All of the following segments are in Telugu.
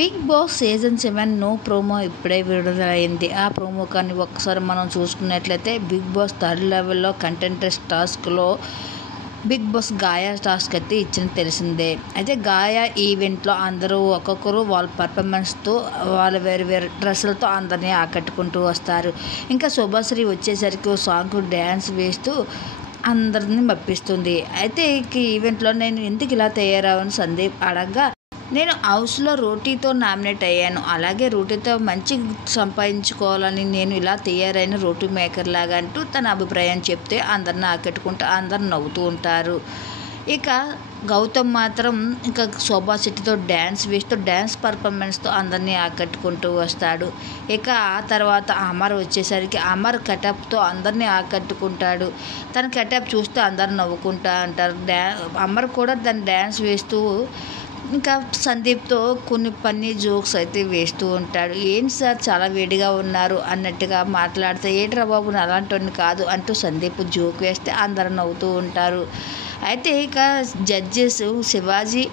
బిగ్ బాస్ సీజన్ 7 ప్రోమో ఇప్పుడే విడుదలైంది. ఆ ప్రోమో కానీ ఒక్కసారి మనం చూసుకున్నట్లయితే బిగ్ బాస్ థర్డ్ లెవెల్లో కంటెంటెస్ట్ టాస్క్లో బిగ్ బాస్ గాయా టాస్క్ అయితే ఇచ్చింది తెలిసిందే. అయితే గాయా ఈవెంట్లో అందరూ ఒక్కొక్కరు వాళ్ళ పర్ఫార్మెన్స్తో వాళ్ళ వేరు వేరు డ్రెస్సులతో అందరినీ ఆకట్టుకుంటూ వస్తారు. ఇంకా శుభశ్రీ వచ్చేసరికి సాంగ్ డ్యాన్స్ వేస్తూ అందరినీ మప్పిస్తుంది. అయితే ఈ ఈవెంట్లో నేను ఎందుకు ఇలా తయారవని సందీప్ అడగగా, నేను హౌస్లో రోటీతో నామినేట్ అయ్యాను, అలాగే రోటీతో మంచి సంపాదించుకోవాలని నేను ఇలా తయారైన రోటీ మేకర్ లాగా అంటూ తన అభిప్రాయం చెప్తే అందరిని ఆకట్టుకుంటూ అందరు నవ్వుతూ ఉంటారు. ఇక గౌతమ్ మాత్రం ఇంకా శోభా శెట్టితో డ్యాన్స్ వేస్తూ డ్యాన్స్ పర్ఫార్మెన్స్తో అందరినీ ఆకట్టుకుంటూ వస్తాడు. ఇక ఆ తర్వాత అమర్ వచ్చేసరికి అమర్ కటప్తో అందరినీ ఆకట్టుకుంటాడు. తన కటప్ చూస్తూ అందరు నవ్వుకుంటూ అంటారు. అమర్ కూడా తన డ్యాన్స్ వేస్తూ ఇంకా సందీప్తో కొన్ని ఫన్నీ జోక్స్ అయితే వేస్తూ ఉంటాడు. ఏంటి సార్ చాలా వేడిగా ఉన్నారు అన్నట్టుగా మాట్లాడితే, ఏంట్రా బాబు అలాంటి కాదు అంటూ సందీప్ జోక్ వేస్తే అందరూ నవ్వుతూ ఉంటారు. అయితే ఇక జడ్జెస్ శివాజీ,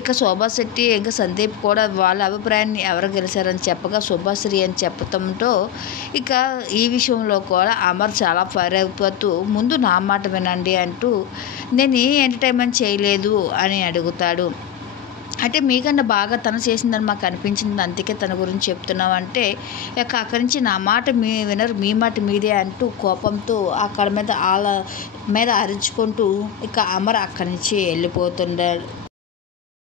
ఇక శోభా శెట్టి, ఇంకా సందీప్ కూడా వాళ్ళ అభిప్రాయాన్ని ఎవరు గెలిచారని చెప్పగా శుభశ్రీ అని చెప్పడంతో ఇక ఈ విషయంలో కూడా అమర్ చాలా ఫైర్ అయిపోతూ, ముందు నా మాట వినండి అంటూ, నేను ఏ ఎంటర్టైన్మెంట్ చేయలేదు అని అడుగుతాడు. అంటే మీకన్నా బాగా తను చేసిందని మాకు అనిపించింది, అందుకే తన గురించి చెప్తున్నాం అంటే, ఇక అక్కడి నుంచి నా మాట మీ వినరు, మీ మాట మీదే అంటూ కోపంతో అక్కడ మీద వాళ్ళ మీద అరుచుకుంటూ ఇక అమర్ అక్కడి నుంచి వెళ్ళిపోతుంటాడు.